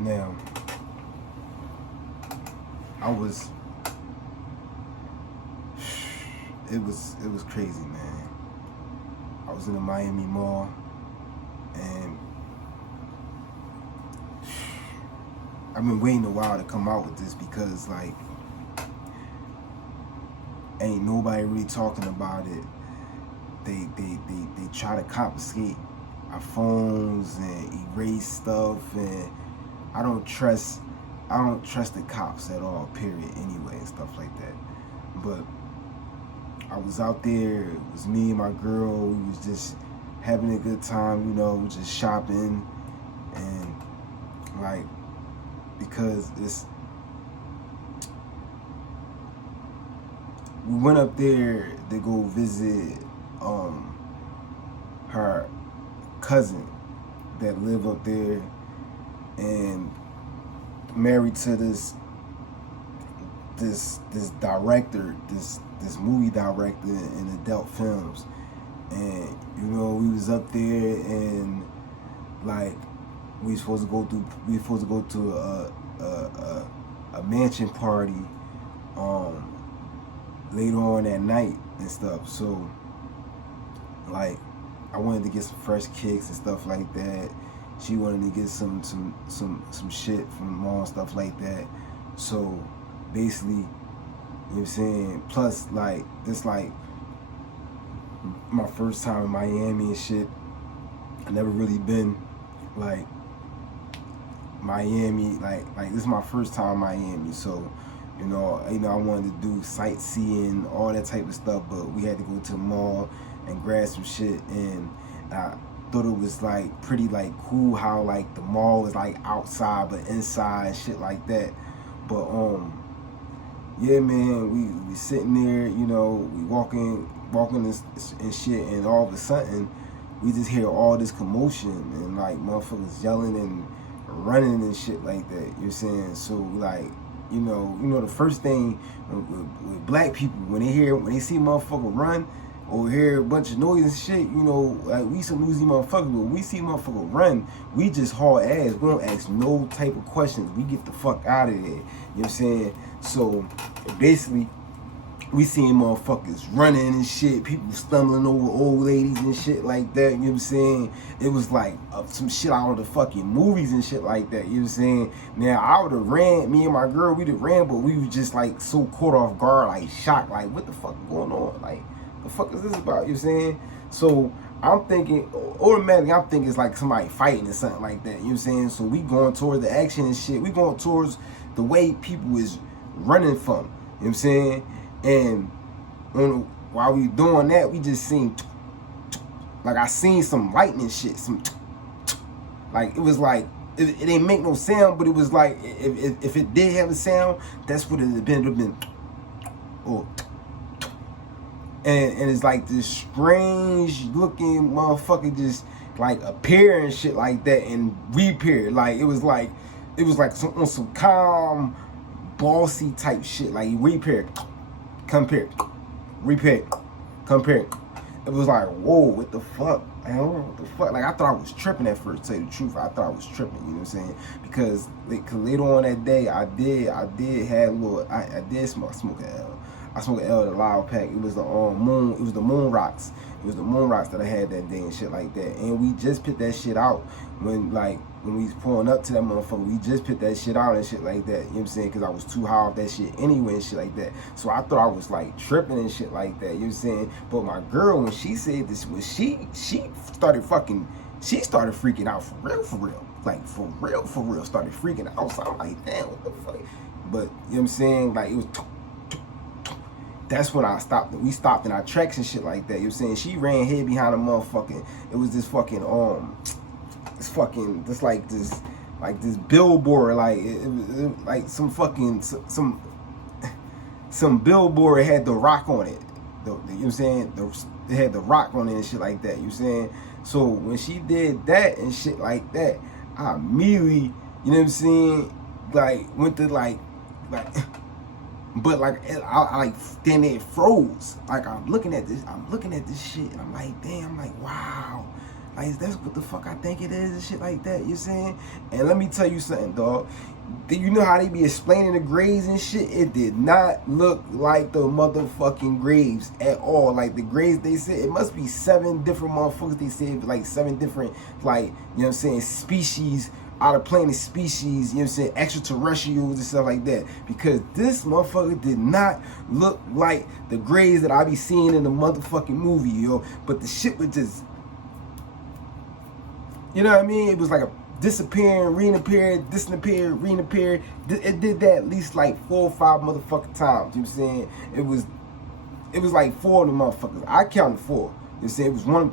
Now, it was crazy, man. I was in the Miami Mall, and I've been waiting a while to come out with this because, like, ain't nobody really talking about it. They try to confiscate our phones and erase stuff, and I don't trust the cops at all, period, anyway, and stuff like that. But I was out there, it was me and my girl, we was just having a good time, you know, just shopping, and like, because we went up there to go visit her cousin that live up there, and married to this director, this movie director in adult films. And you know, we was up there, and like we supposed to go to a mansion party later on that night and stuff. So like, I wanted to get some fresh kicks and stuff like that. She wanted to get some shit from the mall and stuff like that. So basically, you know what I'm saying? Plus, like, this like my first time in Miami and shit. I never really been like Miami, like this is my first time in Miami. So you know, I wanted to do sightseeing, all that type of stuff, but we had to go to the mall and grab some shit, and I thought it was like pretty like cool how like the mall is like outside but inside and shit like that. But yeah, man, we sitting there, you know, we walking and shit, and all of a sudden we just hear all this commotion and like motherfuckers yelling and running and shit like that. You know what I'm saying? So like, you know, the first thing with black people, when they see a motherfucker run or hear a bunch of noise and shit, you know, like we some newsy motherfuckers, but when we see a motherfucker run, we just haul ass. We don't ask no type of questions. We get the fuck out of there. You know what I'm saying? So basically, we seeing motherfuckers running and shit, people stumbling over old ladies and shit like that, you know what I'm saying? It was like some shit out of the fucking movies and shit like that, you know what I'm saying? Now, I would have ran, me and my girl, we'd have ran, but we was just like so caught off guard, like shocked, like what the fuck going on? Like, the fuck is this about, you know what I'm saying? So, I'm thinking, automatically, I'm thinking it's like somebody fighting or something like that, you know what I'm saying? So, we going towards the action and shit, we going towards the way people is running from, you know what I'm saying? And while we doing that, we just seen, like I seen some lightning shit, like it was like, it didn't make no sound, but it was like, if it did have a sound, that's what it would have been, or, and it's like this strange looking motherfucker just like appear and shit like that and reappear, like it was like on some calm, bossy type shit, like he reappeared. Compare, repair, compare. It was like, whoa, what the fuck? I don't know what the fuck. Like, I thought I was tripping at first, to tell you the truth. I thought I was tripping, you know what I'm saying? Because later on that day, I did have a little, I did smoke an L. I smoked an L at a loud pack. It was the moon rocks. It was the moon rocks that I had that day and shit like that. And we just put that shit out when we was pulling up to that motherfucker. We just put that shit out and shit like that. You know what I'm saying? Because I was too high off that shit anyway and shit like that. So I thought I was like tripping and shit like that. You know what I'm saying? But my girl, when she said this, when she started freaking out for real. Like for real, started freaking out. So I'm like, damn, what the fuck? But you know what I'm saying? Like it was. That's when I stopped. We stopped in our tracks and shit like that. You know what I'm saying? She ran head behind a motherfucking. It was this fucking this billboard, like it was like some fucking some billboard had the Rock on it. You know what I'm saying? It had the Rock on it and shit like that. You know what I'm saying? So when she did that and shit like that, I immediately, you know what I'm saying? Like went to like. But like I like then it froze. Like I'm looking at this shit and I'm like, damn, like wow. Like, that's what the fuck I think it is and shit like that, you know what I'm saying? And let me tell you something, dog. You know how they be explaining the graves and shit? It did not look like the motherfucking graves at all. Like, the graves, they said, it must be 7 different motherfuckers. They said, like, 7 different, like, you know what I'm saying, species, out of planet species, you know what I'm saying, extraterrestrials and stuff like that. Because this motherfucker did not look like the graves that I be seeing in the motherfucking movie, yo. But the shit was just, you know what I mean? It was like a disappearing, reappearing, disappearing, reappearing. It did that at least like 4 or 5 motherfucking times. You know what I'm saying? It was like 4 of the motherfuckers. I counted 4. You know what I'm saying? It was one.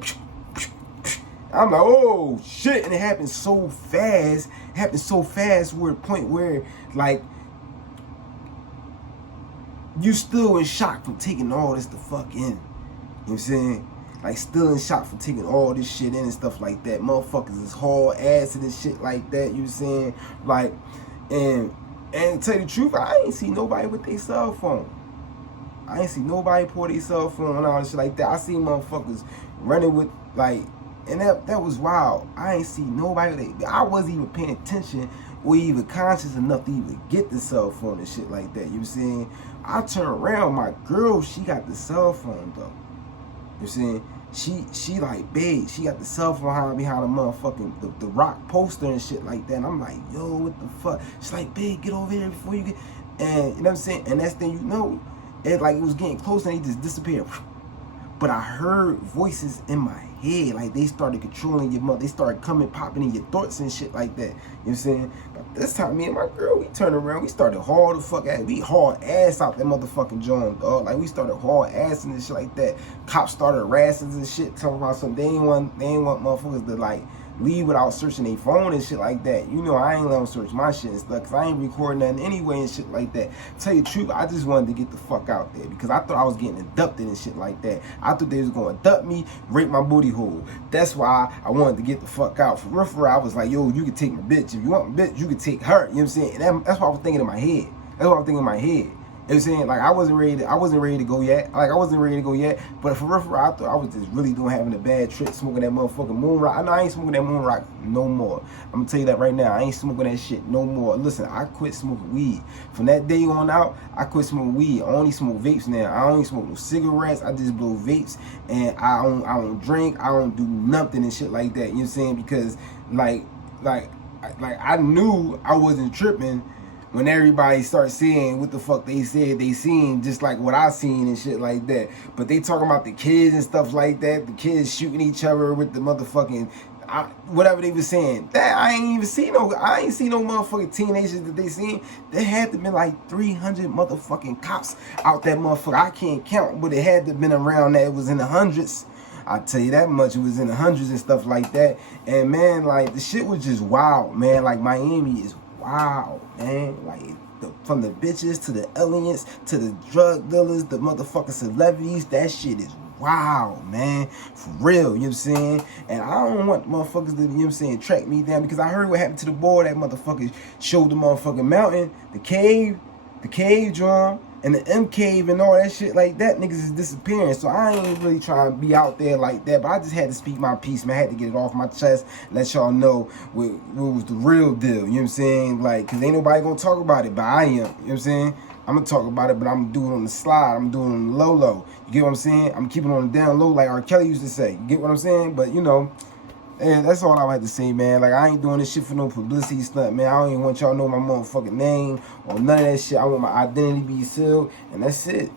I'm like, oh shit, and it happened so fast. It happened so fast. We're at a point where, like, you still in shock from taking all this the fuck in. You know what I'm saying? Like, still in shock for taking all this shit in and stuff like that. Motherfuckers is hard acid and shit like that. You know what I'm saying? Like, and to tell you the truth, I ain't see nobody with their cell phone. I ain't see nobody pour their cell phone and all this shit like that. I see motherfuckers running with, like, and that was wild. I ain't see nobody. I wasn't even paying attention or even conscious enough to even get the cell phone and shit like that. You know what I'm saying? I turn around, my girl, she got the cell phone though. You know what I'm saying? She like, babe, she got the cell phone behind the motherfucking the rock poster and shit like that. And I'm like, yo, what the fuck? She's like, babe, get over here before you get. And you know what I'm saying? And that's thing, you know, it like it was getting close and he just disappeared. But I heard voices in my head, like they started controlling your mother. They started popping in your thoughts and shit like that. You know what I'm saying? But this time, me and my girl, we turned around. We started hard the fuck ass. We hard ass out that motherfucking joint, dog. Like, we started hard assing and shit like that. Cops started harassing and shit, talking about something. They ain't want motherfuckers to, like, leave without searching their phone and shit like that. You know, I ain't let them search my shit and stuff, because I ain't recording nothing anyway and shit like that. Tell you the truth, I just wanted to get the fuck out there, because I thought I was getting abducted and shit like that. I thought they was going to abduct me, rape my booty hole. That's why I wanted to get the fuck out. For real, I was like, yo, you can take my bitch. If you want my bitch, you can take her. You know what I'm saying? And that's what I was thinking in my head. That's what I was thinking in my head. You know what I'm saying? Like, I wasn't ready to go yet. But for real, I thought I was just really having a bad trip smoking that motherfucking moon rock. I know I ain't smoking that moon rock no more. I'm gonna tell you that right now. I ain't smoking that shit no more. Listen, I quit smoking weed. From that day on out, I quit smoking weed. I only smoke vapes now. I don't smoke no cigarettes. I just blow vapes. And I don't drink. I don't do nothing and shit like that. You know what I'm saying? Because like I knew I wasn't tripping when everybody starts seeing what the fuck they said they seen, just like what I seen and shit like that. But they talking about the kids and stuff like that, the kids shooting each other with the motherfucking, whatever they was saying. That I ain't seen no motherfucking teenagers that they seen. There had to been like 300 motherfucking cops out that motherfucker. I can't count, but it had to been around that. It was in the hundreds. I tell you that much. It was in the hundreds and stuff like that. And man, like, the shit was just wild, man. Like, Miami is wow, man. Like, from the bitches to the aliens to the drug dealers, the motherfucking celebrities, that shit is wow, man. For real, you know what I'm saying? And I don't want motherfuckers to, you know what I'm saying, track me down, because I heard what happened to the boy. That motherfucker showed the motherfucking mountain, the cave drum, and the M cave and all that shit like that. Niggas is disappearing. So I ain't really trying to be out there like that. But I just had to speak my piece, man. I had to get it off my chest, let y'all know what was the real deal. You know what I'm saying? Like, because ain't nobody going to talk about it, but I am. You know what I'm saying? I'm going to talk about it, but I'm doing it on the slide. I'm doing it on the low. You get what I'm saying? I'm keeping it on the down low, like R. Kelly used to say. You get what I'm saying? But, you know, and that's all I had to say, man. Like, I ain't doing this shit for no publicity stunt, man. I don't even want y'all to know my motherfucking name or none of that shit. I want my identity to be sealed, and that's it.